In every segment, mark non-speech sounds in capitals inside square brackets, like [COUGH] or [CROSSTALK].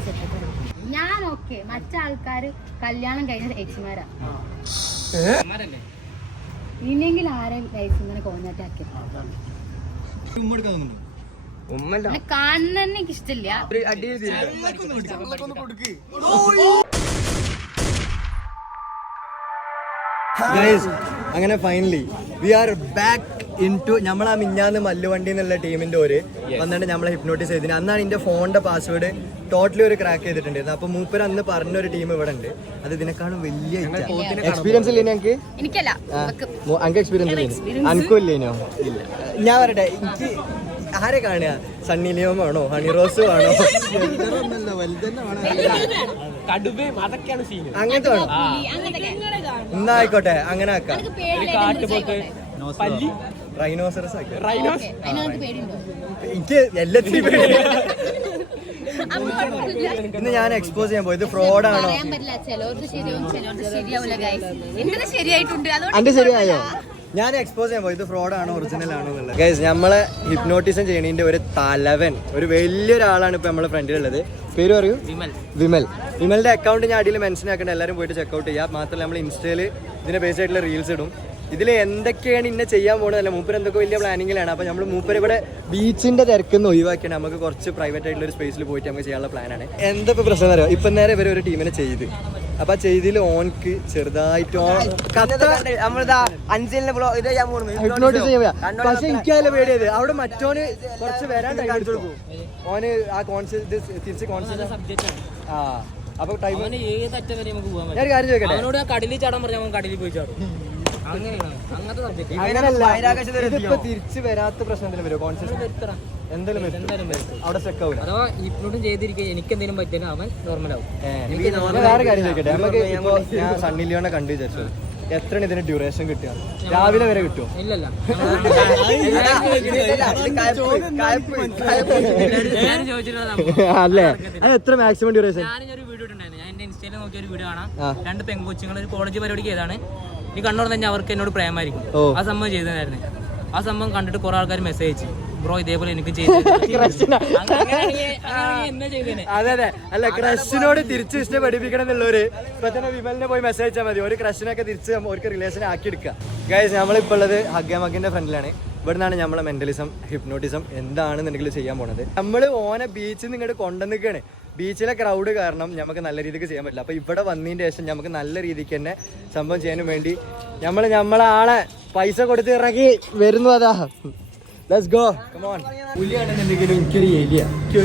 ആര് സെക്രട്ടറി ഞാൻ ഓക്കെ മറ്റാൾക്കാര് കല്യാണം കഴിഞ്ഞ ചേച്ചിമാരാ ഇല്ലെങ്കിൽ ആരെ ലൈഫ് ഇങ്ങനെ കോണ്ടാക്ട് ആക്കി ഉമ്മല്ല. കാണുന്ന എനിക്ക് ഇഷ്ടമില്ല ഗൈസ് അങ്ങനെ finally we are back in to നമ്മൾ ആ മിഞ്ഞാന്ന് മല്ലുവണ്ടി എന്നുള്ള ടീമിന്റെ ഒരു വന്നിട്ട് നമ്മളെ ഹിപ്നോട്ടിസ് ചെയ്തിന്. അന്നാണ് എന്റെ ഫോണിന്റെ പാസ്വേഡ് ടോട്ടലി ഒരു ക്രാക്ക് ചെയ്തിട്ടുണ്ടായിരുന്നു അപ്പൊ മൂപ്പർ അന്ന് പറഞ്ഞൊരു ടീം ഇവിടെ ഉണ്ട്. അത് ഇതിനെക്കാളും വലിയ എക്സ്പീരിയൻസ് ഇല്ലേ. ഞങ്ങൾക്ക് എനിക്കല്ല. അനക്ക് എക്സ്പീരിയൻസ് ഇല്ലേ? അനക്കും ഇല്ലേനോ ഇല്ല. ഞാൻ പറയട്ടെ എനിക്ക് ആരെ കാണുക? സണ്ണി ലിയോം ആണോ? ഹണി റോസ് ആണോ? അങ്ങനത്തെ വേണോ എന്നാ ആയിക്കോട്ടെ അങ്ങനെ ആക്കാം. റൈനോസറസ് ആക്കാം. റൈനോസ് എനിക്ക് എല്ലാത്തിനും ഇന്ന് ഞാൻ എക്സ്പോസ് ചെയ്യാൻ പോയത് ഫ്രോഡ് ആണോ? അന്റെ ശരിയായോ? ഞാൻ എക്സ്പോസ് ചെയ്യാൻ പോയത് ഫ്രോഡ് ആണോ ഒറിജിനൽ ആണോ എന്നുള്ളത്. ഗൈസ് നമ്മളെ ഹിപ്നോട്ടിസം ചെയ്യണതിന്റെ ഒരു തലവൻ ഒരു വലിയൊരാളാണ് ഇപ്പൊ നമ്മളെ ഫ്രണ്ടിലുള്ളത് പേര് പറയൂ? വിമൽ. വിമൽ. വിമലിന്റെ അക്കൗണ്ട് ഞാൻ അടിയിൽ മെൻഷൻ ആക്കേണ്ട എല്ലാവരും പോയിട്ട് ചെക്കൗട്ട് ചെയ്യുക മാത്രമല്ല നമ്മൾ ഇൻസ്റ്റയിൽ ഇതിന്റെ ബേസ് ആയിട്ടുള്ള റീൽസ് ഇടും. ഇതിൽ എന്തൊക്കെയാണ് ഇന്നെ ചെയ്യാൻ പോകുന്നത് അല്ല മൂപ്പർ എന്തൊക്കെ വലിയ പ്ലാനിങ്ങിലാണ് അപ്പോൾ നമ്മൾ മൂപ്പർ ഇവിടെ ബീച്ചിന്റെ തിരക്കുന്ന ഒഴിവാക്കിയാണ്. നമുക്ക് കുറച്ച് പ്രൈവറ്റ് ആയിട്ടുള്ള ഒരു സ്പേസിൽ പോയിട്ട് നമുക്ക് ചെയ്യാനുള്ള പ്ലാനാണ് എന്താ ഇപ്പോൾ പ്രശ്നം അറിയാം? ഇപ്പം നേരെ ഇവർ ഒരു ടീമിനെ ചെയ്ത്. അപ്പൊ ആ ചെയ്തിൽ ഓൻക്ക് ചെറുതായിട്ട് ഓൺ ഹിപ്നോട്ടിസ് ചെയ്യാൻ പക്ഷെ എനിക്കതിലെ പേടിയത്. അവിടെ മറ്റോന് കുറച്ച് വരാൻ ടൈം എടുത്തു. ഓന് ആ കോൺഷ്യസ് തിരിച്ച് കോൺഷ്യസ് ആ അപ്പൊ ടൈം ഞാൻ ഒരു കാര്യം ചോദിക്കട്ടെ? കടലിൽ ചാടാൻ പറഞ്ഞാൽ കടലിൽ പോയി ചാടും. [LAUGHS] തിരിച്ച് വരാത്ത പ്രശ്നം എന്തെങ്കിലും കോൺഷ്യസ് എന്തായാലും അവിടെ സ്റ്റക്ക് ആവില്ല അഥവാ ചെയ്തിരിക്കുക എനിക്ക് എന്തെങ്കിലും അവൻ നോർമൽ ആവും. വേറെ കാര്യം ചോദിക്കട്ടെ. നമുക്ക് ഇപ്പോ ഞാൻ സണ്ണി ലിയോനെ കണ്ടു വിചാരിച്ചത് എത്രയാണ് ഇതിന് ഡ്യൂറേഷൻ കിട്ടുക രാവിലെ വരെ കിട്ടുമോ ഇല്ലല്ല. അല്ലേ? അത് എത്ര മാക്സിമം ഡ്യൂറേഷൻ ഞാനൊരു വീഡിയോ ഇട്ടുണ്ടായിരുന്നു. ഞാൻ എന്റെ ഇൻസ്റ്റയിൽ നോക്കിയ ഒരു വീഡിയോ കാണാം. രണ്ട് പെങ്കൊച്ചുങ്ങൾ ഒരു കോളേജ് പരിപാടിക്ക് ഏതാണ് ഈ കണ്ണോട് തന്നെ അവർക്ക് എന്നോട് പ്രേമായിരിക്കും. ആ സംഭവം ചെയ്തതായിരുന്നു. ആ സംഭവം കണ്ടിട്ട് കുറെ ആൾക്കാർ മെസ്സേജ് അയച്ചു. ബ്രോ ഇതേപോലെ എനിക്ക് [LAUGHS] അതെ അതെ. അല്ല ക്രഷിനോട് തിരിച്ചു ഇഷ്ടം പഠിപ്പിക്കണം എന്നുള്ളവര് ഇപ്പൊ തന്നെ വിമലിനെ പോയി മെസ്സേജ് അയച്ചാൽ മതി. ഒരു ക്രഷിനൊക്കെ തിരിച്ച് ഒരു റിലേഷൻ ആക്കി എടുക്കുക ഗൈസ് നമ്മളിപ്പോൾ ഉള്ളത് ഹഗ്ഗമക്കിന്റെ ഫ്രണ്ടിലാണ്. ഇവിടുന്നാണ് നമ്മളെ മെന്റലിസം ഹിപ്നോട്ടിസം എന്താണെന്നുണ്ടെങ്കിൽ ചെയ്യാൻ പോണത്. നമ്മൾ ഓനെ ബീച്ചിൽ നിന്ന് ഇങ്ങോട്ട് കൊണ്ടുവന്നിക്കാണ് ബീച്ചിലെ ക്രൗഡ് കാരണം നമുക്ക് നല്ല രീതിക്ക് ചെയ്യാൻ പറ്റില്ല. അപ്പൊ ഇവിടെ വന്നതിന്റെ ശേഷം നമുക്ക് നല്ല രീതിക്ക് തന്നെ സംഭവം ചെയ്യാനും വേണ്ടി നമ്മൾ നമ്മളെ ആളെ പൈസ കൊടുത്ത് ഇറക്കി വരുന്നു അതാ ലെറ്റ്സ് ഗോ കം ഓൺ പുലിയാണെന്നുണ്ടെങ്കിലും എനിക്കൊരു ഏരിയ എനിക്ക്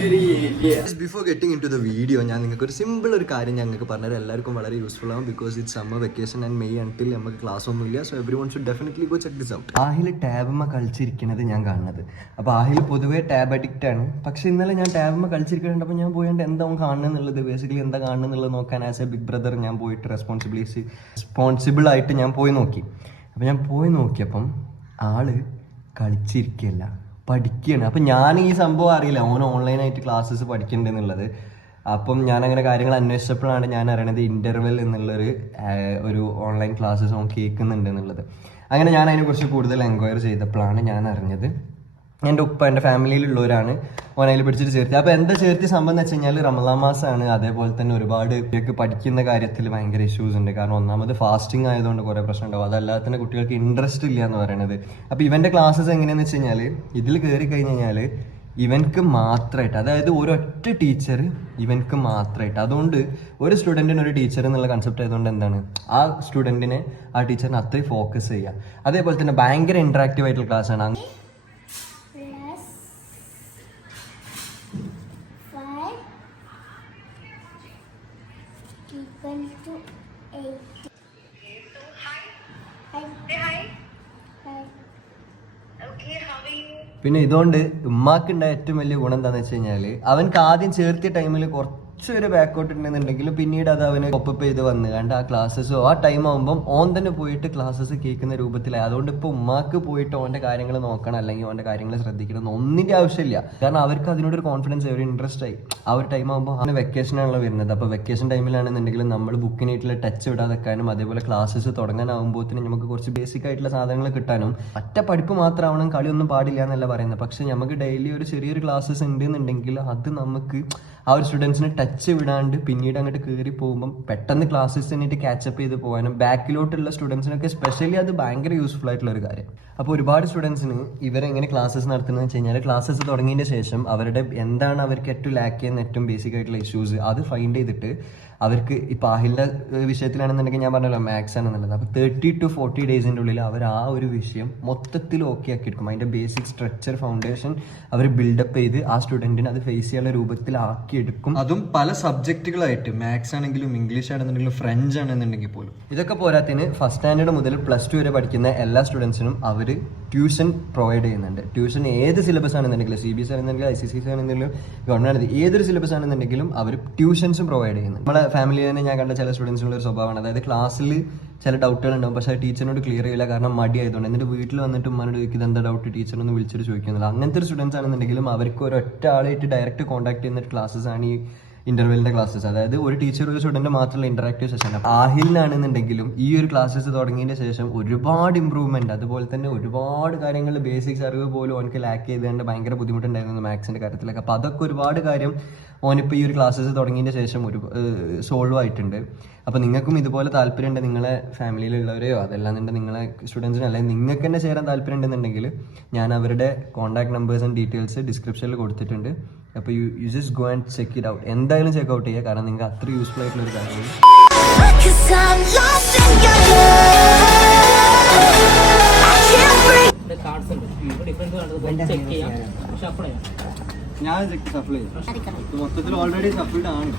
ഒരു ഏലിയ. Before getting in to the video ഞാൻ നിങ്ങൾക്ക് ഒരു സിമ്പിൾ ഒരു കാര്യം ഞങ്ങൾക്ക് പറഞ്ഞത് എല്ലാവർക്കും വളരെ യൂസ്ഫുൾ ആവും because it summer vacation and May until നമുക്ക് ക്ലാസ് ഒന്നും ഇല്ല so every one should definitely go check this out Aahil ടാബമ്മ കളിച്ചിരിക്കുന്നത് ഞാൻ കാണുന്നത്. അപ്പോൾ ആഹിൽ പൊതുവേ ടാബ് അഡിക്റ്റ് ആണ്. പക്ഷേ ഇന്നലെ ഞാൻ ടാബമ്മ കളിച്ചിരിക്കുന്നുണ്ട് ഞാൻ പോയിട്ട് എന്താ കാണുന്നത് എന്നുള്ളത് ബേസിക്കലി എന്താ കാണുന്നത് എന്നുള്ളത് നോക്കാൻ ആസ് എ ബിഗ് ബ്രദർ ഞാൻ പോയിട്ട് റെസ്പോൺസിബിലിറ്റി റെസ്പോൺസിബിൾ ആയിട്ട് ഞാൻ പോയി നോക്കി. അപ്പം ഞാൻ പോയി നോക്കിയപ്പം ആൾ കളിച്ചിരിക്കുകയല്ല പഠിക്കുകയാണ് അപ്പം ഞാൻ ഈ സംഭവം അറിയില്ല. ഓൻ ഓൺലൈനായിട്ട് ക്ലാസ്സസ് പഠിക്കണ്ടെന്നുള്ളത്. അപ്പം ഞാൻ അങ്ങനെ കാര്യങ്ങൾ അന്വേഷിച്ചപ്പോഴാണ് ഞാൻ അറിയണത് ഇന്റർവെൽ എന്നുള്ളൊരു ഒരു ഓൺലൈൻ ക്ലാസ്സസ് ഓൺ കേൾക്കുന്നുണ്ട് എന്നുള്ളത്. അങ്ങനെ ഞാൻ അതിനെക്കുറിച്ച് കൂടുതൽ എൻക്വയറി ചെയ്തപ്പോഴാണ് ഞാൻ അറിഞ്ഞത് എന്റെ ഉപ്പ എന്റെ ഫാമിലിയിലുള്ളവരാണ്. ഓനയിൽ പിടിച്ചിട്ട് ചേർത്തി. അപ്പോൾ എന്താ ചേർത്തി സംഭവം എന്ന് വെച്ച് കഴിഞ്ഞാൽ റമദാ മാസമാണ് അതേപോലെ തന്നെ ഒരുപാട് കുട്ടികൾക്ക് പഠിക്കുന്ന കാര്യത്തിൽ ഭയങ്കര ഇഷ്യൂസ് ഉണ്ട്. കാരണം ഒന്നാമത് ഫാസ്റ്റിംഗ് ആയതുകൊണ്ട് കുറേ പ്രശ്നം ഉണ്ടാവും. അതല്ലാതെ തന്നെ കുട്ടികൾക്ക് ഇൻട്രസ്റ്റ് ഇല്ല എന്ന് പറയുന്നത് അപ്പോൾ ഇവന്റെ ക്ലാസ്സസ് എങ്ങനെയാണെന്ന് വെച്ച് കഴിഞ്ഞാൽ ഇതിൽ കയറി കഴിഞ്ഞ് കഴിഞ്ഞാൽ ഇവൻക്ക് മാത്രമായിട്ട് അതായത് ഒരൊറ്റ ടീച്ചർ ഇവൻക്ക് മാത്രമായിട്ട് അതുകൊണ്ട് ഒരു സ്റ്റുഡന്റിന് ഒരു ടീച്ചർ എന്നുള്ള കൺസെപ്റ്റ് ആയതുകൊണ്ട് എന്താണ്? ആ സ്റ്റുഡന്റിനെ ആ ടീച്ചറിനെ അത്രയും ഫോക്കസ് ചെയ്യുക. അതേപോലെ തന്നെ ഭയങ്കര ഇൻട്രാക്റ്റീവ് ആയിട്ടുള്ള ക്ലാസ്സാണ് പിന്നെ ഇതുകൊണ്ട് ഉമ്മാക്കുണ്ടായ ഏറ്റവും വലിയ ഗുണം എന്താണെന്ന് വെച്ച് കഴിഞ്ഞാൽ അവൻക്ക് ആദ്യം ചേർത്തിയ ടൈമിൽ കുറച്ച് കുറച്ചൊരു ബാക്കോട്ട് ഉണ്ടെന്നുണ്ടെങ്കിൽ പിന്നീട് അത് അവന് ഒപ്പപ്പ് ചെയ്ത് വന്ന് കണ്ട് ആ ക്ലാസ്സസ് ആ ടൈം ആകുമ്പോൾ ഓൻ തന്നെ പോയിട്ട് ക്ലാസ്സസ് കേൾക്കുന്ന രൂപത്തിലായി. അതുകൊണ്ട് ഇപ്പോൾ ഉമ്മാക്ക് പോയിട്ട് ഓന്റെ കാര്യങ്ങൾ നോക്കണം അല്ലെങ്കിൽ ഓന്റെ കാര്യങ്ങൾ ശ്രദ്ധിക്കണം ഒന്നിന്റെ ആവശ്യമില്ല. കാരണം അവർക്ക് അതിനോട് ഒരു കോൺഫിഡൻസ് ഒരു ഇൻട്രസ്റ്റ് ആയി. ആ ഒരു ടൈം ആകുമ്പോൾ അവന് വെക്കേഷൻ ആണല്ലോ വരുന്നത്. അപ്പോൾ വെക്കേഷൻ ടൈമിലാണെന്നുണ്ടെങ്കിൽ നമ്മൾ ബുക്കിനായിട്ടുള്ള ടച്ച് വിടാതെക്കാനും അതേപോലെ ക്ലാസ്സസ് തുടങ്ങാനാകുമ്പോഴത്തേനും നമുക്ക് കുറച്ച് ബേസിക് ആയിട്ടുള്ള സാധനങ്ങൾ കിട്ടാനും. ഒറ്റ പഠിപ്പ് മാത്രമാവണം കളിയൊന്നും പാടില്ല എന്നല്ല പറയുന്നത്. പക്ഷെ നമുക്ക് ഡെയിലി ഒരു ചെറിയൊരു ക്ലാസ്സസ് ഉണ്ട് എന്നുണ്ടെങ്കിൽ അത് നമുക്ക് ആ ഒരു സ്റ്റുഡൻസിന് ടച്ച് വിടാണ്ട് പിന്നീട് അങ്ങോട്ട് കയറി പോകുമ്പം പെട്ടെന്ന് ക്ലാസ്സസിനായിട്ട് ക്യാച്ചപ്പ് ചെയ്ത് പോകാനും ബാക്കിലോട്ടുള്ള സ്റ്റുഡൻസിനൊക്കെ സ്പെഷ്യലി അത് ഭയങ്കര യൂസ്ഫുൾ ആയിട്ടുള്ള ഒരു കാര്യം. അപ്പോൾ ഒരുപാട് സ്റ്റുഡൻസിന് ഇവരെങ്ങനെ ക്ലാസ്സസ് നടത്തുന്നത് വെച്ച് കഴിഞ്ഞാൽ ക്ലാസ്സസ് തുടങ്ങിയതിന് ശേഷം അവരുടെ എന്താണ് അവർക്ക് ഏറ്റവും ലാക്ക് ചെയ്യുന്ന ഏറ്റവും ബേസിക് ആയിട്ടുള്ള ഇഷ്യൂസ് അത് ഫൈൻഡ് ചെയ്തിട്ട് അവർക്ക് ഇപ്പോൾ അഹിലിന്റെ വിഷയത്തിലാണെന്നുണ്ടെങ്കിൽ ഞാൻ പറഞ്ഞല്ലോ മാത്സ് ആണെന്നുള്ളത്. അപ്പോൾ തേർട്ടി ടു ഫോർട്ടി ഡേയ്സിന്റെ ഉള്ളിൽ അവർ ആ ഒരു വിഷയം മൊത്തത്തിൽ ഓക്കെ ആക്കി എടുക്കും. അതിന്റെ ബേസിക് സ്ട്രക്ചർ ഫൗണ്ടേഷൻ അവർ ബിൽഡപ്പ് ചെയ്ത് ആ സ്റ്റുഡന്റിന് അത് ഫേസ് ചെയ്യാനുള്ള രൂപത്തിൽ എടുക്കും. അതും പല സബ്ജക്റ്റുകളായിട്ട് മാത്സ് ആണെങ്കിലും ഇംഗ്ലീഷ് ആണെന്നുണ്ടെങ്കിലും ഫ്രഞ്ച് ആണെന്നുണ്ടെങ്കിൽ പോലും. ഇതൊക്കെ പോരാത്തിന് ഫസ്റ്റ് സ്റ്റാൻഡേർഡ് മുതൽ പ്ലസ് ടു വരെ പഠിക്കുന്ന എല്ലാ സ്റ്റുഡൻസിനും അവർ ട്യൂഷൻ പ്രൊവൈഡ് ചെയ്യുന്നുണ്ട്. ട്യൂഷൻ ഏത് സിലബസ് ആണെന്നുണ്ടെങ്കിലും സി ബി എസ് ആണെന്നുണ്ടെങ്കിലും ഐ സി സി ആണെന്നുണ്ടെങ്കിലും ഗവൺമെന്റ് ഏതൊരു സിലബസ് ആണെന്നുണ്ടെങ്കിലും അവർ ട്യൂഷൻസും പ്രൊവൈഡ് ചെയ്യുന്നുണ്ട്. നമ്മളെ ഫാമിലിയിൽ തന്നെ ഞാൻ കണ്ട ചില സ്റ്റുഡൻസിനുള്ള ഒരു സ്വഭാവമാണ്. അതായത് ക്ലാസ്സിൽ ചില ഡൗട്ടുകൾ ഉണ്ടാവും. പക്ഷേ ടീച്ചറിനോട് ക്ലിയർ ചെയ്യില്ല. കാരണം മടി ആയതുകൊണ്ട്. എന്നിട്ട് വീട്ടിൽ വന്നിട്ട് ഉമ്മാനോട് ചോദിക്കും എന്താ ഡൗട്ട് ടീച്ചറിനൊന്ന് വിളിച്ചിട്ട് ചോദിക്കുന്നില്ല അങ്ങനത്തെ ഒരു സ്റ്റുഡൻസ് ആണെന്നുണ്ടെങ്കിലും അവർക്ക് ഒരൊറ്റ ആളായിട്ട് ഡയറക്റ്റ് കോൺടാക്ട് ചെയ്യുന്ന ക്ലാസ്സസ് ആണ് ഈ ഇന്റർവെല്ലിന്റെ ക്ലാസ്സസ് അതായത് ഒരു ടീച്ചർ ഒരു സ്റ്റുഡന്റ് മാത്രമുള്ള ഇന്ററാക്റ്റീവ് സെഷൻ ആഹിലിനാണെന്നുണ്ടെങ്കിലും ഈ ഒരു ക്ലാസ്സസ് തുടങ്ങിയതിന് ശേഷം ഒരുപാട് ഇമ്പ്രൂവ്മെന്റ് അതുപോലെ തന്നെ ഒരുപാട് കാര്യങ്ങൾ ബേസിക്സ് അറിവ് പോലും ഓനക്ക് ലാക്ക് ചെയ്തുകൊണ്ട് ഭയങ്കര ബുദ്ധിമുട്ടുണ്ടായിരുന്നു മാത്സിന്റെ കാര്യത്തിലൊക്കെ. അപ്പൊ അതൊക്കെ ഒരുപാട് കാര്യം ഓനിപ്പോൾ ഈ ഒരു ക്ലാസ്സസ് തുടങ്ങിയതിന് ശേഷം ഒരു സോൾവ് ആയിട്ടുണ്ട്. അപ്പൊ നിങ്ങൾക്കും ഇതുപോലെ താല്പര്യം ഉണ്ട് നിങ്ങളെ ഫാമിലിയിലുള്ളവരെയോ അതല്ലാന്നുണ്ട് നിങ്ങളെ സ്റ്റുഡൻസിനോ അല്ലെങ്കിൽ നിങ്ങൾക്ക് തന്നെ ചേരാൻ താല്പര്യം ഉണ്ടെന്നുണ്ടെങ്കിൽ ഞാൻ അവരുടെ കോൺടാക്ട് നമ്പേഴ്സ് ആൻഡ് ഡീറ്റെയിൽസ് ഡിസ്ക്രിപ്ഷനിൽ കൊടുത്തിട്ടുണ്ട്. അപ്പോൾ you you just go and check it out എന്തായാലും ചെക്ക് ഔട്ട് ചെയ്യുക കാരണം നിങ്ങൾക്ക് അത്ര യൂസ്ഫുൾ ആയിട്ടുള്ള ഒരു കാര്യമാണ്. ഞാൻ സപ്ലൈ മൊത്തത്തിൽ ഓൾറെഡി സപ്ലൈഡ് ആണ്.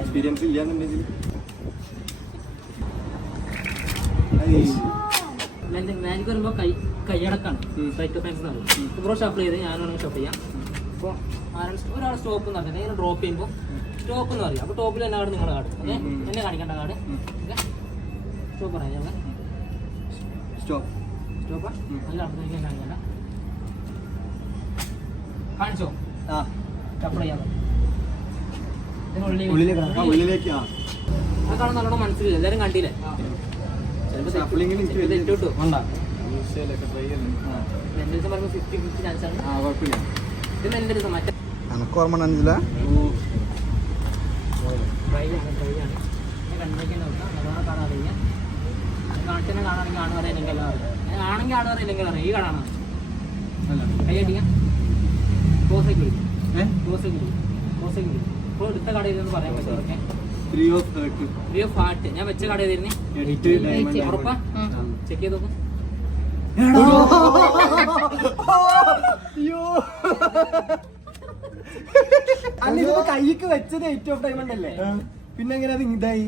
എക്സ്പീരിയൻസ് ഇല്ലാന്നുണ്ടെങ്കിൽ. മാജിക് വരുമ്പോൾ കൈ കൈയടക്കാണ് സൈറ്റ് ഓഫ് ഹാൻഡ്സ് പറയും ബ്രോ ഷഫിൾ ചെയ്ത് ഞാൻ വേണമെങ്കിൽ ഷഫിൾ ചെയ്യാം. അപ്പോൾ ആരാണ് ഒരാൾ സ്റ്റോപ്പ് എന്ന് ഇങ്ങനെ ഡ്രോപ്പ് ചെയ്യുമ്പോൾ സ്റ്റോപ്പ് എന്ന് പറയും. അപ്പോൾ ടോപ്പിൽ എന്നാണ് നിങ്ങളുടെ കാർഡ് ഓക്കെ എന്നെ കാണിക്കേണ്ട കാർഡ് ഓക്കെ? സ്റ്റോപ്പ് പറയാം ഞങ്ങൾ സ്റ്റോപ്പ് സ്റ്റോപ്പ് നല്ല കാണിക്കണ്ട. കാണിച്ചോ? ആ. ഷഫിൾ ചെയ്യാൻ ഉള്ളിലേക്ക്. ആ, ഉള്ളിലേക്ക്. ആ. അതാണ് നല്ലോണം മനസ്സിലില്ല എല്ലാവരും കണ്ടില്ലേ? എനിക്ക് ഓർമ്മ അഞ്ചില ആണെങ്കിൽ ആണ് അറിയില്ലെങ്കിൽ അറിയാം ഈ കാണാണ് കൈ അടിക്കാം. ക്ലോസേക്ക് വിളിക്കും ഏ? ക്ലോസേക്ക് വിളിക്കും ക്ലോസേക്ക് വിളിക്കും ഇപ്പോൾ എടുത്ത കടയിൽ നിന്ന് പറയാൻ പറ്റും. Okay? Three of thirty view fat ഞാൻ വെച്ച കട ചെയ്തിരുന്നേ എഡിറ്റ് ഡയമണ്ട് ഉറപ്പാ? ചെക്ക് ചെയ്ത് നോക്കും. അല്ല ഇതിപ്പോ കൈക്ക് വെച്ചത് എയ്റ്റ് ഓഫ് ഡയമണ്ട് അല്ലേ? പിന്നെ എങ്ങനെ അത് ഇതായി?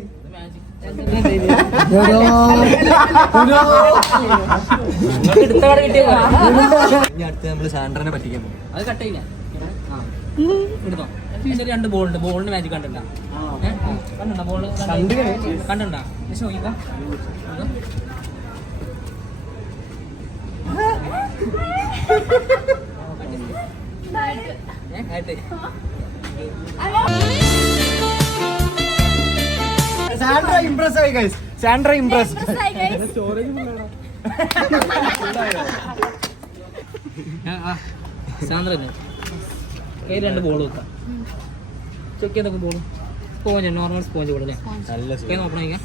ഇനി അടുത്ത് നമ്മൾ സാൻഡ്രനെ പറ്റിക്കാൻ പോകും. അത് എടുത്തോ. ഇതിന്റെ രണ്ട് ബോളുണ്ട് ബോളിന് മാജിക് കണ്ടിട്ടുണ്ടോ? കണ്ടിട്ടുണ്ടോ ബോൾ കണ്ടിട്ടുണ്ടോ പക്ഷെ നോക്കിക്കോ സാൻഡ്ര ഇംപ്രസ് ആയി ഗൈസ് സാൻഡ്ര ഇംപ്രസ് സാന്ദ്രല്ലേ കയ്യിൽ രണ്ട് ബോൾ വെക്കാം. ചെക്ക് ചെയ്തൊക്കെ ബോൾ സ്പോഞ്ച് നോർമൽ സ്പോഞ്ച് നല്ല കൈ നോക്കണം കഴിക്കാം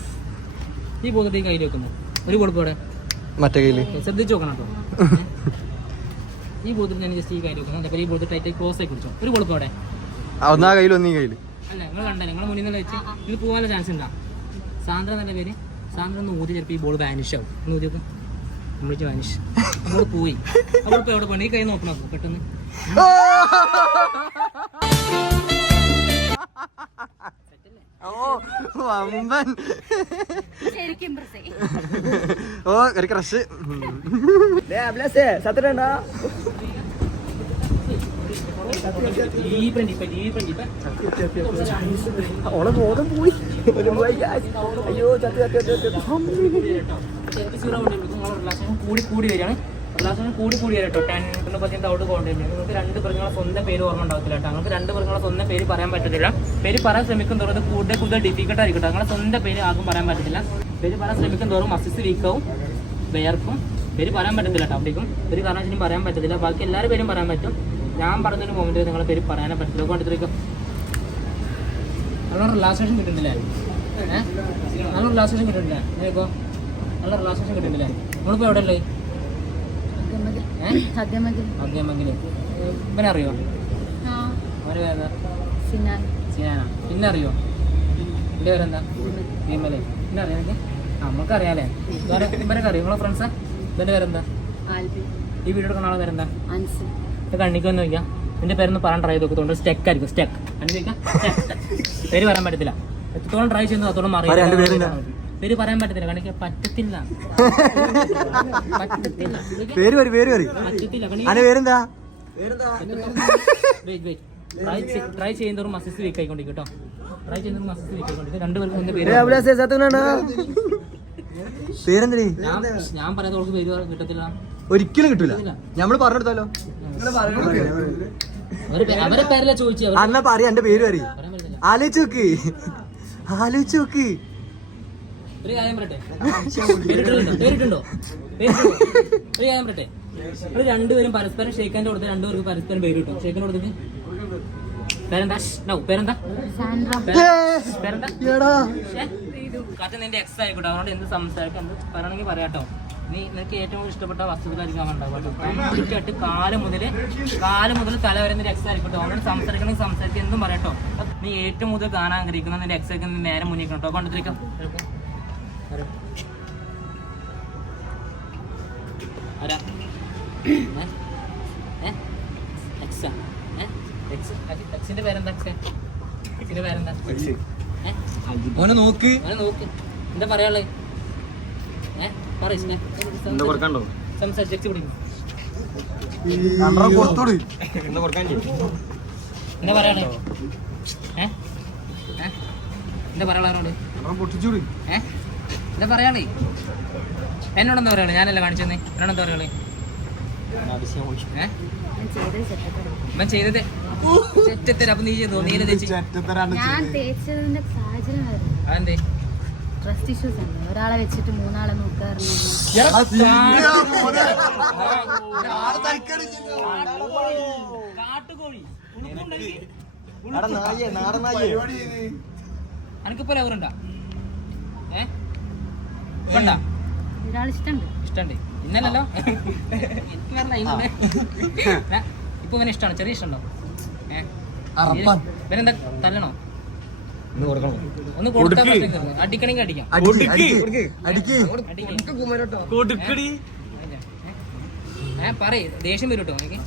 ഈ ബോൾ ഈ കയ്യിൽ വെക്കുന്നു. ഒരു ബോൾ ഇവിടെ. മറ്റേ കയ്യിൽ ശ്രദ്ധിച്ചു നോക്കണം കേട്ടോ. ഈ ബോധത്തിൽ ഞാൻ ജസ്റ്റ് ഈ കയ്യിൽ വെക്കുന്നു. അതേപോലെ ഈ ബോധത്തിൽ ടൈറ്റ് ക്ലോസ് ആയി കുടിച്ചോ ഒരു ബോൾ ഇവിടെ ഒന്നാ കയ്യിൽ ഒന്നീ അല്ല നിങ്ങൾ കണ്ടേ നിങ്ങൾ മുന്നിൽ നിന്ന് വെച്ച്. ഇത് പോകാനുള്ള ചാൻസ് ഉണ്ടാ? സാന്ദ്ര നല്ല പേര്? സാന്ദ്ര ഒന്ന് ഊതി ചിലപ്പോൾ ഈ ബോൾ വാനിഷ് ആവും. ഒന്ന് ഊതി നോക്കും. വാനിഷ് നമ്മൾ പോയി. നമ്മളിപ്പോൾ എവിടെ ഈ കൈ നോക്കണം പെട്ടെന്ന്. Ha ha ha ha. ഓ ഒരു ക്രഷ് സത്യണ്ടോ ഓളെ ബോധം പോയി. അയ്യോ റിലാക്സേഷൻ കൂടി കൂടി വരികയാണ്. റിലാക്സേഷൻ കൂടി കൂടി വരും കേട്ടോ. ടെൻ പതിനഞ്ച് ഔട്ട് പോകേണ്ടി നിങ്ങൾക്ക് രണ്ട് മൃഗങ്ങളെ സ്വന്തം പേര് ഓർമ്മ ഉണ്ടാവത്തില്ല കേട്ടോ. നിങ്ങൾക്ക് രണ്ട് മൃഗങ്ങളെ സ്വന്തം പേര് പറയാൻ പറ്റത്തില്ല. പേര് പറയാൻ ശ്രമിക്കും തോറും അത് കൂടുതൽ കൂടുതൽ ഡിഫിക്കൽട്ട് ആയിരിക്കും നിങ്ങളെ സ്വന്തം പേര് ആർക്കും പറയാൻ പറ്റത്തില്ല. പേര് പറയാൻ ശ്രമിക്കും തോറും മസിസ് വീക്കാവും വേർക്കും. പേര് പറയാൻ പറ്റത്തില്ല കേട്ടോ അവിടേക്കും. പേര് കാരണം വെച്ചാൽ പറയാൻ പറ്റത്തില്ല. ബാക്കി എല്ലാവരും പേരും പറയാൻ പറ്റും. ഞാൻ പറഞ്ഞൊരു മൊമെന്റ് നിങ്ങളെ പേര് പറയാനേ പറ്റത്തില്ല കൊണ്ടിരിക്കും നല്ല റിലാക്സേഷൻ കിട്ടുന്നില്ലേ? നല്ല റിലാക്സേഷൻ കിട്ടുന്നില്ലേ? നിനക്കോ നല്ല റിലാക്സേഷൻ കിട്ടുന്നില്ലേ? നമ്മളിപ്പോൾ എവിടെ ഉള്ളത്? ഏഹ് സത്യമതിൽ മധ്യമെങ്കിൽ ഇവനെ അറിയോ ആ. അവന് സിനാൻ. സിനാന. പിന്നെ അറിയോ എന്റെ പേരെന്താ? ഭീമലെ പിന്നെ അറിയാം നമുക്കറിയാലേ ഇവരെ ഇവരൊക്കെ അറിയോ? നിങ്ങളെ ഫ്രണ്ട്സാ ഇവന്റെ പേരെന്താ? ആൽബി. ഈ വീഡിയോ എടുക്കുന്ന ആളെ പേരെന്താ? കണ്ണിക്ക് വന്ന് നോക്കിയാ. നിന്റെ പേരൊന്ന് പറയാൻ ട്രൈ ചെയ്ത് നോക്കത്തോണ്ട് സ്റ്റെക്ക് ആയിരിക്കും. സ്റ്റെക്ക്. പേര് പറയാൻ പറ്റത്തില്ല. എത്രത്തോളം ട്രൈ ചെയ്യുന്നു അത്തോളം അറിയാം? പേര് പറയാൻ പറ്റത്തില്ല കണിക്ക് പറ്റത്തില്ല. പറ്റത്തില്ല. പേര് വരി പേര് വരി പറ്റത്തില്ല. അന്റെ പേരെന്താ? ട്രൈ ചെയ്യുന്നതോറും മസിസ് വീക്ക് ആയിക്കൊണ്ടിരിക്കും കേട്ടോ ട്രൈ ചെയ്യുന്നതോറും മസിസ് വീക്ക് ആയിക്കൊണ്ടിരിക്കും. രണ്ടുപേർക്കും എന്റെ പേര് പേരെന്തേ ഞാൻ പറയാത്ത പറയാത്തവർക്ക് പേര് കിട്ടത്തില്ല. ഒരിക്കലും കിട്ടൂല. ഞമ്മൾ പറഞ്ഞെടുത്താലോ? അവരെ പേരല്ല ചോദിച്ചു അന്ന പറയാ എന്റെ പേര് പറയും. ആലോചിച്ച് നോക്ക്. ആലോചിച്ച് നോക്ക്. ഒരു കാര്യം പറയട്ടെ? പേരിട്ടുണ്ടോ? പേരിട്ടുണ്ടോ? പേരിട്ടുണ്ടോ? ഒരു കാര്യം പറയട്ടെ? ഒരു രണ്ടുപേരും പരസ്പരം ഷേക്കാന്റെ കൊടുത്ത് രണ്ടുപേർക്ക് പരസ്പരം പേര് കിട്ടും. ഷേക്കാന്റെ കൊടുത്തിട്ട് പേരെന്താ? നോ നിന്റെ എക്സ് ആയിക്കോട്ടെ. അവനോട് എന്ത് സംസാരിക്കാം? എന്ത് പറയണമെങ്കിൽ പറയാട്ടോ. നീ നിനക്ക് ഏറ്റവും കൂടുതൽ ഇഷ്ടപ്പെട്ട വസ്തുക്കളായിരിക്കും അവൻ ഉണ്ടാവുക കാൽ മുതൽ കാൽ മുതൽ തല വരെ നിന്റെ എക്സ് ആയിരിക്കട്ടോ അവനോട് സംസാരിക്കണമെങ്കിൽ സംസാരിക്കുക എന്തും പറയാട്ടോ. നീ ഏറ്റവും കൂടുതൽ കാണാൻ ആഗ്രഹിക്കുന്ന നിന്റെ എക്സ് ആയിരിക്കും നേരെ മുന്നിൽ കേട്ടോ. കൊണ്ടിരിക്കാം ആരാ? എക്സാ? എക്സിന്റെ പേരെന്താ എക്സ്? എക്സിന്റെ പേരെന്താ? ഓനെ നോക്ക്. അവനെ നോക്ക്. എന്താ പറയാനുള്ളത് ഏ? പറ ഇസ്നെ. സംസാരിച്ച് എക്സ് പിടിക്കും എന്താ പറയാനുള്ളത് ഏ? ഏ? എന്താ പറയാനുള്ളവരോട്? പൊട്ടിച്ചൂട്. ഏ? എന്താ പറയാളേ എന്നോട് എന്താ പറയാളേ ഞാനല്ല കാണിച്ചെന്നേ? എന്നോട് എന്താ പറയാളേ ഏ ഞാൻ ചെയ്തത് ചെറ്റത്തരം ഇവൻ ചെയ്തത് ചെറ്റത്തര. അപ്പൊ നീ ചെയ്തോ? നീല തെച്ചി ഞാൻ തേച്ചതിന്റെ സാഹചര്യം ആയിരുന്നു അതെന്തേ? ട്രസ്റ്റ് ഇഷ്യൂസ് ഉണ്ട് ഒരാളെ വെച്ചിട്ട് മൂന്നാളെ നോക്കാറുണ്ട് കാട്ടുകോഴി. നാടനായേ അനക്കിപ്പോ ലവറുണ്ടാ ഏ? ഇഷ്ടമുണ്ട് ഇഷ്ടണ്ട്. ഇന്നല്ലല്ലോ? എനിക്ക് പറഞ്ഞ ഇന്നലെ ഏ? ഇപ്പൊ ഇവനെ ഇഷ്ടമാണ് ചെറിയ ഇഷ്ടമുണ്ടോ. ഇവനെന്താ? തല്ലണോ? ഒന്ന് കൊടുക്കാൻ അടിക്കാം. പറയ്. ദേഷ്യം വരും കേട്ടോ എനിക്ക്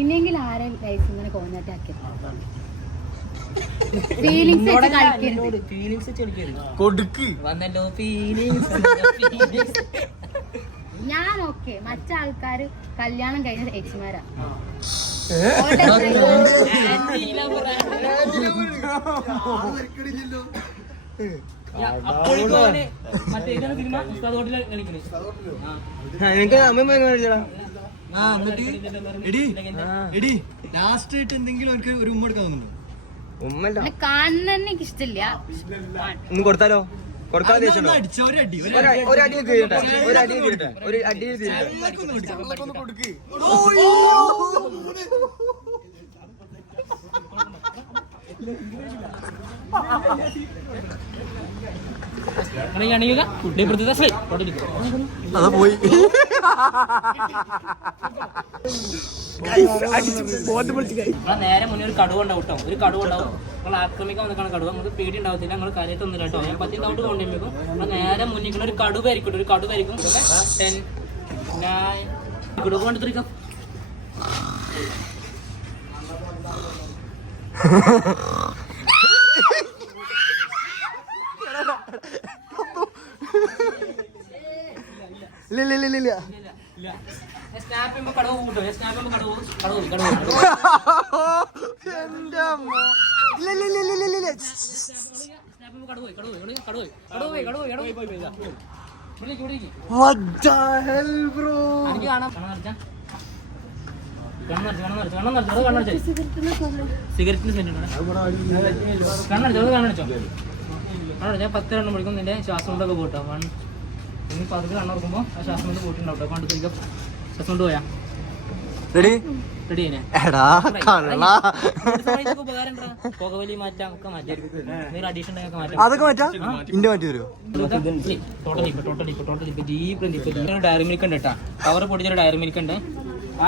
ഇനിയെങ്കിലും ആരെ ലൈഫ് ഇങ്ങനെ ഫീലിങ്സ് വെച്ച് കളിക്കരുത്. ഫീലിങ്സ് കളിക്കരുത്. കൊടുക്ക്. വന്നല്ലോ ഞാൻ ഓക്കെ മറ്റാൾക്കാര് കല്യാണം കഴിഞ്ഞ ചേച്ചിമാരാ മറ്റേ ലാസ്റ്റ് ആയിട്ട് എന്തെങ്കിലും ഒരു ഉമ്മ എടുക്കാൻ തോന്നുന്നുണ്ടോ? കാണുന്ന എനിക്ക് ഇഷ്ടമില്ല ഒന്ന് കൊടുത്താലോ? കൊടുക്കാൻ ഒന്ന് ഒരു അടി, തീരട്ടെ. ഒരു അടി തീരട്ടെ. ഒരു അടി തീരട്ടെ. എല്ലാവർക്കും ഒന്ന് കൊടുക്ക്, എല്ലാവർക്കും ഒന്ന് കൊടുക്ക്. അണിയുക അതാ പോയി. നേരെ മുന്നേ ഒരു കടുവ ഉണ്ടാവും കേട്ടോ. ഒരു കടുവ ഉണ്ടാവും. നിങ്ങൾ ആക്രമിക്കാൻ വന്നിട്ടാണ് കടുവ. നമുക്ക് പേടി ഉണ്ടാവത്തില്ല. നിങ്ങൾ കാര്യത്തൊന്നുമില്ല കേട്ടോ. ഞാൻ പത്തി തൗട്ട് കൊണ്ടുവരുമ്പോൾ നമ്മൾ നേരെ മുന്നിൽ ഒരു കടുവ ആയിരിക്കും ഒരു കടുവ ആയിരിക്കും. ടെൻ നയൻ കടുവ കൊണ്ടിരിക്കാം ഇല്ല സ്നാപ്പ് ചെയ്യുമ്പോ കടവ് കൂട്ടോ സ്നാപ്പ് ചെയ്യുമ്പോ കടവ് കടവ് കടവ് എന്റെ അമ്മ ഇല്ല ഇല്ല ഇല്ല ഇല്ല ഇല്ല ഇല്ല സ്നാപ്പ് ചെയ്യുമ്പോ കടവ് പോയി കടവ് പോയി കടവ് പോയി കടവ് പോയി കടവ് പോയി കടവ് പോയി പോയി പോയി ഇവിടേക്ക് ഇവിടേക്ക് What the hell, bro? എനിക്ക് കാണാം കണ്ണ നിറച്ചാ കണ്ണടച്ച് കണ്ണടച്ച് കണ്ണടച്ച് അത് കണ്ണടച്ച് സിഗരറ്റിന് സെന്റ് കണ്ണടച്ചോ കണ്ണടച്ചോ ഞാൻ പത്ത് എണ്ണം പിടിക്കും നിന്റെ ശ്വാസം കൊണ്ടൊക്കെ പോട്ടോ വൺ ഇനി പതുക്കെ കണ്ണുറക്കുമ്പോൾ ആ ശ്വാസം കൊണ്ട് പോയിട്ടുണ്ടാവും കേട്ടോ പണ്ട് ശ്വാസം കൊണ്ട് പോയാ. റെഡി? റെഡി എടാ കള്ള. പുകവലി മാറ്റാം ഒക്കെ മാറ്റാം. എന്തെങ്കിലും അഡീഷൻ ഒക്കെ മാറ്റാം. അതൊക്കെ മാറ്റാ? ഇന്റെ മാറ്റി തരുമോ ടോട്ടൽ ഇപ്പൊ ടോട്ടൽ ഇപ്പൊ ടോട്ടൽ ഇപ്പൊ ഡീപ്പ് ഡയറി മിൽക്ക് ഉണ്ട് കേട്ടാ കവർ പൊടിച്ചൊരു ഡയറി മിൽക്ക് ഉണ്ട്.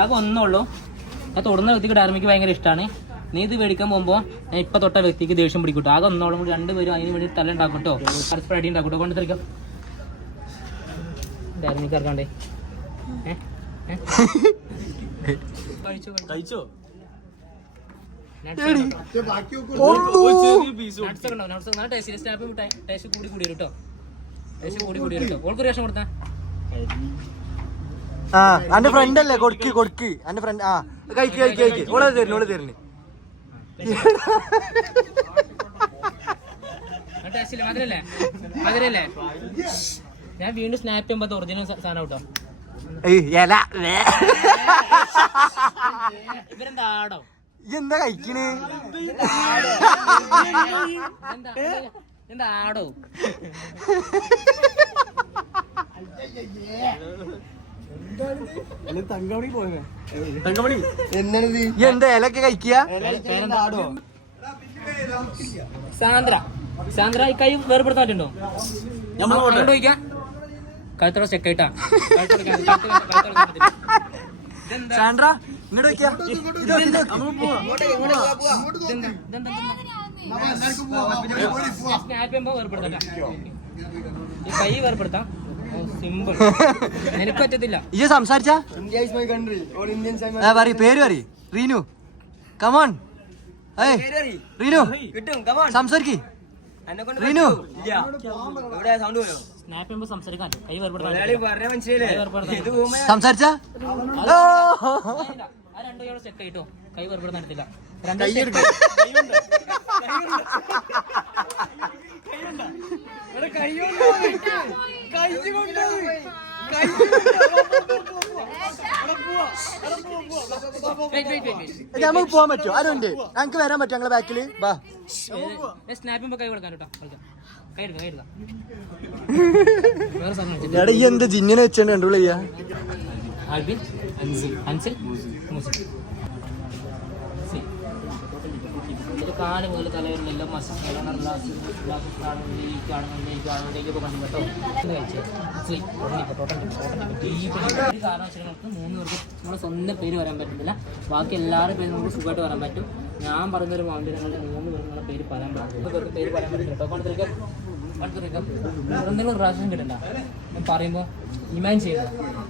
ആകെ ഒന്നുള്ളൂ ആ തൊടുന്ന വ്യക്തിക്ക് ഡയറി മിൽക്ക് ഭയങ്കര ഇഷ്ടമാണ് നീ ഇത് മേടിക്കാൻ പോകുമ്പോൾ ഞാൻ ഇപ്പൊ തൊട്ട വ്യക്തിക്ക് ദേഷ്യം പിടിക്കൂട്ടോ ആകെ ഒന്നോളം കൂടി രണ്ടുപേരും അതിന് വേണ്ടി തല ഉണ്ടാക്കട്ടോ കേട്ടോ പരസ്പരം അടി ഉണ്ടാക്കട്ടോ കേട്ടോ കൊണ്ട് ചെയ്യുമ്പോ ta- taste കൂടി കൂടി വരും ട്ടോ. taste കൂടി കൂടി വരും ട്ടോ. ഓൾക്ക് കൊടുത്താ. ആ അന്റെ ഫ്രണ്ട് അല്ലേ? കൊടുക്ക് കൊടുക്ക്. അന്റെ ഫ്രണ്ട് ആ കഴിക്ക് കഴിക്ക് കഴിക്ക്. ഓളെ തരുന്നു ഓളെ തരുന്നു. ടേസ്റ്റ് ഇല്ല. മധുരല്ലേ? മധുരല്ലേ? ഞാൻ വീണ്ടും സ്നാപ്പ് ചെയ്യുമ്പോ ഒറിജിനൽ സാധനം കേട്ടോ. ഇവരെന്താ ആടോ? എന്താ കഴിക്കണ്? എന്താ എന്താ ആടോ? ഇയ്യ് എന്താ ഇലൊക്കെ കഴിക്കുക സാന്ദ്ര. സാന്ദ്ര ഈ കൈ വേർപെടുത്താൻ പറ്റുണ്ടോ ചോദിക്കാം കഴുത്തോടെ സാൻഡ്ര ഇങ്ങോട്ട്. സ്നാപ്പ് ചെയ്യുമ്പോ വേർപെടുത്താം ഈ കൈ വേർപ്പെടുത്താം സിമ്പിൾ പറ്റത്തില്ല ഇയ്യ് സംസാരിച്ചാ പേര് റീനു കമോൺ റീനു സംസാരിക്ക് റീനു സൗണ്ട് പോയോ സംസാരിച്ചാ? കൈ നടത്തില്ല നമുക്ക് പോവാൻ പറ്റുമോ? ആരുണ്ട് ഞങ്ങക്ക് വരാൻ പറ്റും ഞങ്ങളെ ബാക്കിൽ ബാ സ്നാപ്പിമ്പോ കൈ കൊടുക്കാൻ കേട്ടോ [LAUGHS] എടാ ഈ എന്താ ജിന്നിനെ വെച്ചോണ്ട് കണ്ടുള്ള ചെയ്യാ ആൽബിൻ അൻസിൽ അൻസിൽ മുസിൽ. കാൽ മുതൽ തലവരിലെല്ലാം മസിൽ കാണുന്നുണ്ട് ഈ കാണുന്നുണ്ട് ഈ കാണുന്നുണ്ട് ഈ കണ്ടു കേട്ടോ ഇത് കഴിച്ചേ. ടോട്ടൽ ടോട്ടൽ ടോട്ടൽ ഡീപ്പ് ഒരു കാരണം വെച്ചാൽ നമുക്ക് മൂന്ന് പേർക്ക് നമ്മുടെ സ്വന്തം പേര് വരാൻ പറ്റുന്നില്ല ബാക്കി എല്ലാവരുടെ പേരും നമുക്ക് സുഖമായിട്ട് വരാൻ പറ്റും ഞാൻ പറഞ്ഞൊരു മൗണ്ടിനങ്ങളുടെ മൂന്ന് നിങ്ങളുടെ പേര് പറയാൻ പറ്റും പേര് പറയാൻ പറ്റില്ല കേട്ടോ പണിത്തിരിക്കാം ഒരു എന്തെങ്കിലും പ്രാവശ്യം കിട്ടണ്ട ഞാൻ പറയുമ്പോൾ ഇമാൻ ചെയ്ത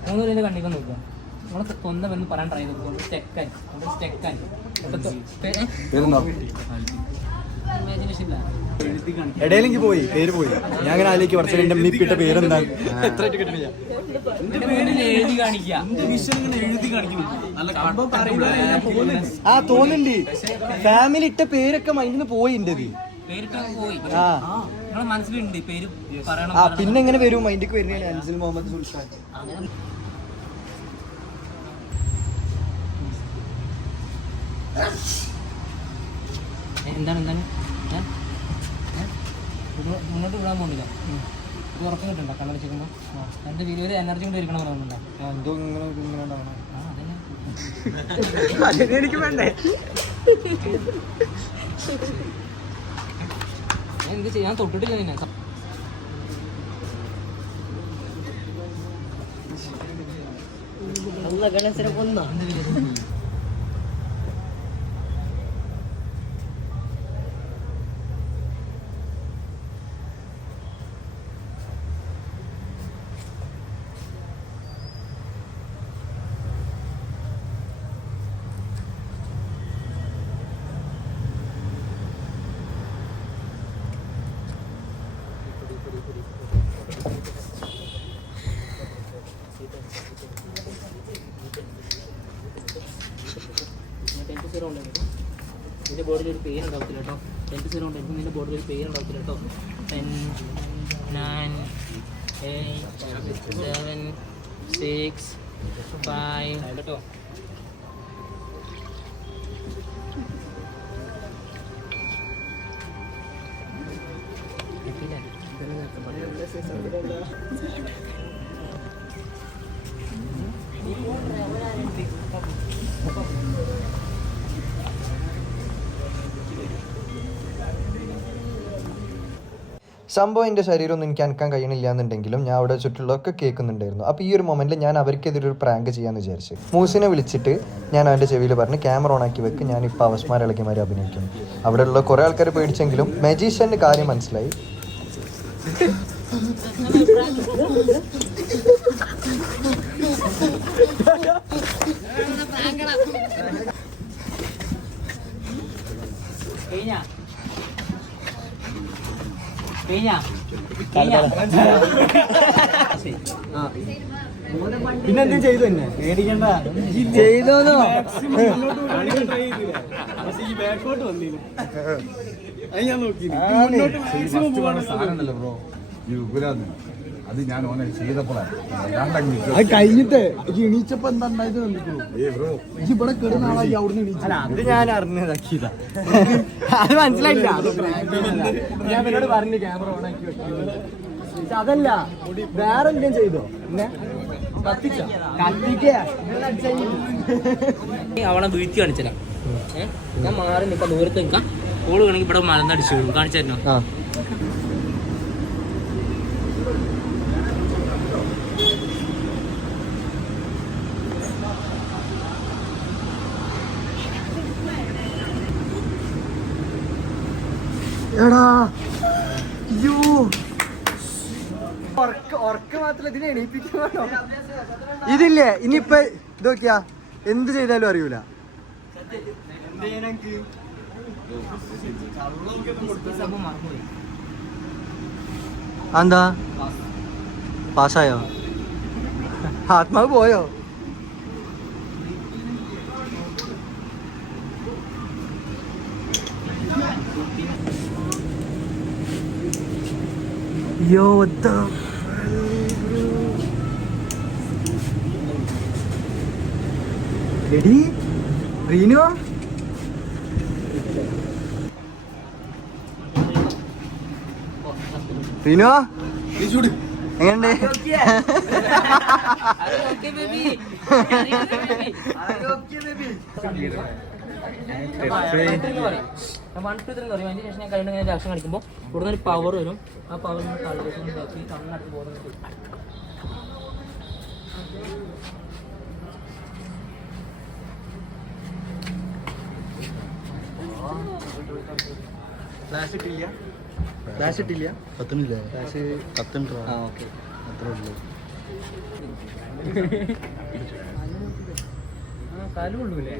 നിങ്ങൾ ഇതിന്റെ കണ്ണിക്ക് നോക്കുക. നമ്മൾ കൊന്നവെന്ന് പറയാൻ ട്രൈ ചെയ്തു. സ്റ്റെക്കായി ഇമാജിനേഷൻ ഇല്ല ഇടയിലെങ്കിൽ പോയി പേര് പോയി. ഞാൻ അങ്ങനെ ആലേക്ക് കുറച്ചു എന്റെ അമ്മീപ്പിട്ട പേരെന്താ ആ തോന്നുന്നുണ്ട്. ഫാമിലി ഇട്ട പേരൊക്കെ മൈൻഡിന് പോയി എന്റെ പേരിട്ട് പോയി. ആ. മനസ്സിലുണ്ട് പേര് പറയണം ആ പിന്നെ എങ്ങനെ വരും? മൈൻഡിക്ക് വരുന്നതാണ് അൻസിൽ മുഹമ്മദ് സുൽത്താൻ എന്താണ് എന്താണ്? മുന്നോട്ട് വിടാൻ പോകുന്നില്ല. ഇത് ഉറക്കം കിട്ടണ്ട കണ്ണട വെച്ചിരിക്കുമ്പോൾ രണ്ട് വീഡിയോ ഒരു എനർജി കൊണ്ട് ഇരിക്കണം പറയുന്നുണ്ടോ എന്തോ ഇങ്ങനെ ഇങ്ങനെ ഉണ്ടാവണം. [LAUGHS] എനിക്ക് വേണ്ടേ? [LAUGHS] എന്ത് ചെയ്യാൻ തൊട്ടിട്ടില്ല നിന്നെ. ഗണേശനെ കൊന്ന. സീറോ ഉണ്ട് നിന്റെ ബോഡിയിൽ ഒരു പേര് ഉണ്ടാവത്തില്ല കേട്ടോ. ടെൻത്ത് സീറോ ഉണ്ട് എനിക്ക് ബോർഡിൽ ഒരു പേര് ഉണ്ടാവത്തില്ല കേട്ടോ. Ten nine eight seven six five കേട്ടോ സംഭവം എന്റെ ശരീരമൊന്നും എനിക്ക് അനക്കാൻ കഴിയണില്ല എന്നുണ്ടെങ്കിലും ഞാൻ അവിടെ ചുറ്റുള്ളതൊക്കെ കേൾക്കുന്നുണ്ടായിരുന്നു. അപ്പോൾ ഈ ഒരു മൊമെന്റിൽ ഞാൻ അവർക്കെതിരെ ഒരു പ്രാങ്ക് ചെയ്യാമെന്ന് വിചാരിച്ചു. മൂസിനെ വിളിച്ചിട്ട് ഞാൻ അവന്റെ ചെവിയിൽ പറഞ്ഞ് ക്യാമറ ഓൺ ആക്കി വെക്ക് ഞാൻ ഇപ്പോൾ അവസ്മാരിളക്കിമാരെ അഭിനയിക്കും അവിടെയുള്ള കുറേ ആൾക്കാർ പേടിച്ചെങ്കിലും മജീഷ്യന്റെ കാര്യം മനസ്സിലായി. കഴിഞ്ഞാ? [LAUGHS] പിന്നെന്തും ചെയ്തു തന്നെ. പേടിക്കണ്ട. ചെയ്തോന്നോ? ബ്രോ ഈ ഉഗ്രാന്ന് [LAUGHS] അത് ഞാൻ ഓനെ ചെയ്തപ്പോഴാണ്. അത് കഴിഞ്ഞിട്ട് എണീച്ചപ്പോ എന്താ ഏ ബ്രോ. ഇവിടെ കിടന്ന ആളായി അവിടുന്ന് എണീച്ചു. അത് ഞാൻ അറിഞ്ഞത് അക്ഷീത. അത് മനസ്സിലായില്ല. ഞാൻ എന്നോട് പറഞ്ഞു ക്യാമറ ഓൺ ആക്കി വെക്കുന്നത് അതല്ല വേറെ എന്തെങ്കിലും ചെയ്തോ? അവളെ വീഴ്ത്തി കാണിച്ചാ ഞാൻ മാറി നിൽക്കാം ദൂരത്ത് നിൽക്കാം. ഓൾ വേണമെങ്കിൽ ഇവിടെ മലന്നടിച്ചു വീഴും. കാണിച്ചു തരണോ? എടാ. അയ്യോ. ഇതില്ലേ? ഇനിയിപ്പൊ ഇതോക്കിയാ എന്ത് ചെയ്താലും അറിയൂല. എന്താ പാസ്സായോ? ആത്മാവ് പോയോ? Yo, what the? എടി റീനു റീനു എങ്ങണ്ട് വൺ ടു ത്രീ പറയും. അതിന് ശേഷം ഞാൻ കഴിഞ്ഞ ആക്ഷൻ കാണിക്കുമ്പോൾ ഉടനെ ഒരു പവർ വരും. ആ പവർ പോകുന്നത് ഫ്ലാഷ് ഇട്ടില്ല? ഫ്ലാഷ് ഇട്ടില്ല? കത്തണില്ലേ ഫ്ലാഷ് കത്തണ്ട ആ ഓക്കെ അത്രേ ഉള്ളൂ. കാൽ കൊള്ളൂലേ?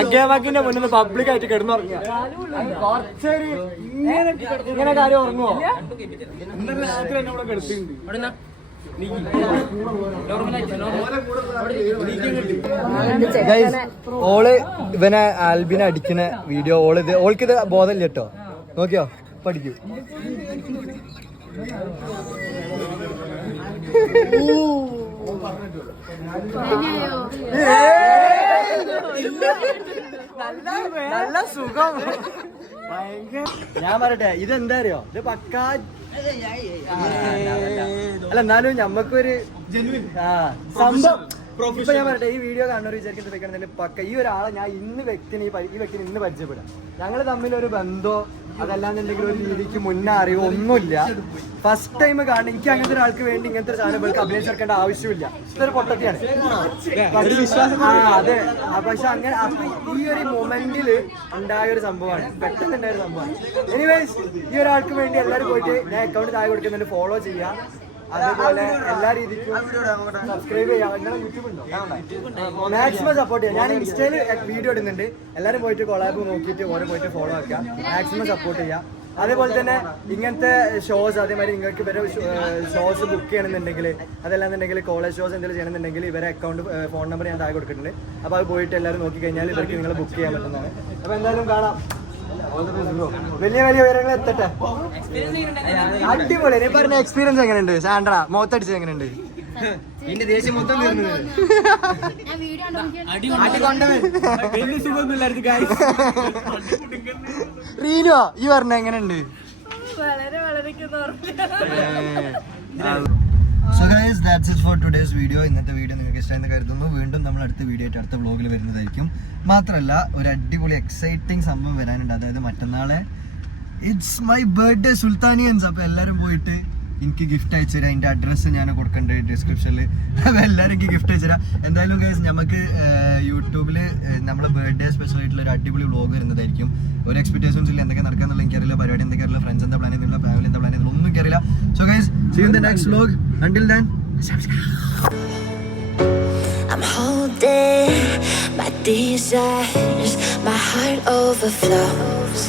അഗേവാക്കിന്റെ മുന്നിൽ പബ്ലിക് ആയിട്ട് കിടന്നുറങ്ങിയ കുറച്ചൊരു ഇങ്ങനെ ഇങ്ങനെ കാര്യം ഉറങ്ങുവോ? ഇന്നലെ രാത്രി എന്നെ ഇവിടെ കിടത്തിയിട്ടുണ്ട്. ഓൾ ഇവനെ ആൽബിനെ അടിക്കുന്ന വീഡിയോ ഓൾ ഇത് ഓൾക്ക് ഇത് ബോധമില്ല കേട്ടോ. നോക്കിയോ? പഠിക്കൂ. നല്ല സുഖം. ഞാൻ പറയട്ടെ എന്താ അറിയോ? ഇത് പക്കാ അല്ല എന്നാലും ഞമ്മക്കൊരു ആ സംഭവം ഇപ്പൊ ഞാൻ പറയട്ടെ ഈ വീഡിയോ കാണുന്നവർ വിചാരിക്കുന്നത് വെക്കണമെന്നില്ല പക്ക. ഈ ഒരാളെ ഞാൻ ഇന്ന് വ്യക്തിനെ ഈ വ്യക്തിനെ ഇന്ന് പരിചയപ്പെടാം ഞങ്ങൾ തമ്മിൽ ഒരു ബന്ധോ അതല്ലാന്നുണ്ടെങ്കിൽ ഒരു രീതിക്ക് മുന്നേ അറിയോ ഒന്നുമില്ല. ഫസ്റ്റ് ടൈം കാണാൻ എനിക്ക് അങ്ങനത്തെ ഒരാൾക്ക് വേണ്ടി ഇങ്ങനത്തെ ഒരു സാധനം ഇവർക്ക് അഭിനയിച്ചെടുക്കേണ്ട ആവശ്യമില്ല. ഇതൊരു പൊട്ടത്തിയാണ്. അതെ. പക്ഷെ അങ്ങനെ അപ്പൊ ഈ ഒരു മൊമെന്റിൽ ഉണ്ടായ ഒരു സംഭവമാണ്. പെട്ടെന്ന് ഉണ്ടായ ഒരു സംഭവമാണ്. എനിവേസ് ഈ ഒരാൾക്ക് വേണ്ടി എല്ലാവരും പോയിട്ട് ഞാൻ അക്കൗണ്ട് താഴെ കൊടുക്കുന്നുണ്ട്. ഫോളോ ചെയ്യാം അതേപോലെ എല്ലാ രീതിക്കും സബ്സ്ക്രൈബ് ചെയ്യാം. നിങ്ങളെ യൂട്യൂബ് ഉണ്ടോ. മാക്സിമം സപ്പോർട്ട് ചെയ്യാം. ഞാൻ ഇൻസ്റ്റയിൽ വീഡിയോ ഇടുന്നുണ്ട്. എല്ലാവരും പോയിട്ട് കൊളാബ് നോക്കിയിട്ട് ഓരോ പോയിട്ട് ഫോളോ ആക്കുക. മാക്സിമം സപ്പോർട്ട് ചെയ്യാം. അതേപോലെ തന്നെ ഇങ്ങനത്തെ ഷോസ് അതേമാതിരി നിങ്ങൾക്ക് ഇവരെ ഷോസ് ബുക്ക് ചെയ്യണമെന്നുണ്ടെങ്കിൽ അതല്ലാന്നുണ്ടെങ്കിൽ കോളേജ് ഷോസ് എന്തെങ്കിലും ചെയ്യണമെന്നുണ്ടെങ്കിൽ ഇവരെ അക്കൗണ്ട് ഫോൺ നമ്പർ ഞാൻ താഴെ കൊടുത്തിട്ടുണ്ട് അപ്പോൾ അത് പോയിട്ട് എല്ലാവരും നോക്കി കഴിഞ്ഞാൽ ഇവർക്ക് നിങ്ങൾ ബുക്ക് ചെയ്യാൻ പറ്റുന്നതാണ്. അപ്പോൾ എന്തായാലും കാണാം. All the best bro. വലിയ വലിയ ഉയരങ്ങൾ എത്തട്ടെ? അടിപൊളി. നീ പറഞ്ഞ എക്സ്പീരിയൻസ് എങ്ങനെയുണ്ട്? സാൻഡ്ര മോത്തടിച്ചത് എങ്ങനെയുണ്ട്? എന്റെ ദേഷ്യം മൊത്തം തീർന്നു. ഞാൻ വീഡിയോ റീനോ ഈ പറഞ്ഞ എങ്ങനെയുണ്ട്? So guys that's it for today's video ഇന്നത്തെ വീഡിയോ നിങ്ങൾക്ക് ഇഷ്ടമെന്ന് കരുതുന്നു. വീണ്ടും നമ്മൾ അടുത്ത വീഡിയോ ആയിട്ട് അടുത്ത വ്ളോഗിൽ വരുന്നതായിരിക്കും. മാത്രമല്ല ഒരു അടിപൊളി എക്സൈറ്റിംഗ് സംഭവം വരാനുണ്ട്. അതായത് മറ്റന്നാളെ ഇറ്റ്സ് മൈ ബർത്ത്ഡേ സുൽത്താനിയൻസ്. അപ്പോൾ എല്ലാവരും പോയിട്ട് എനിക്ക് ഗിഫ്റ്റ് അയച്ചു തരാം. അഡ്രസ്സ് ഞാൻ കൊടുക്കണ്ട ഡിസ്ക്രിപ്ഷനിൽ അപ്പോൾ എല്ലാവരും എനിക്ക് ഗിഫ്റ്റ് അയച്ചു തരാം. എന്തായാലും ഗൈസ് നമുക്ക് യൂട്യൂബിൽ നമ്മുടെ ബർത്ത്ഡേ സ്പെഷ്യൽ ആയിട്ടുള്ള ഒരു അടിപൊളി വ്ളോഗ് വരുന്നതായിരിക്കും. ഒരു എക്സ്പെക്ടേഷൻസ് ഇല്ല എന്തൊക്കെ നടക്കാന്നുള്ള എനിക്കറിയില്ല. പരിപാടി എന്തൊക്കെ അറിയില്ല ഫ്രണ്ട്സ് എന്താ പ്ലാൻ ചെയ്യുന്നില്ല ഫാമിലി എന്താ പ്ലാൻ ചെയ്യുന്നില്ല ഒന്നും എനിക്കറിയില്ല. So guys see in the next vlog until then I'm holding my desires, my heart overflows.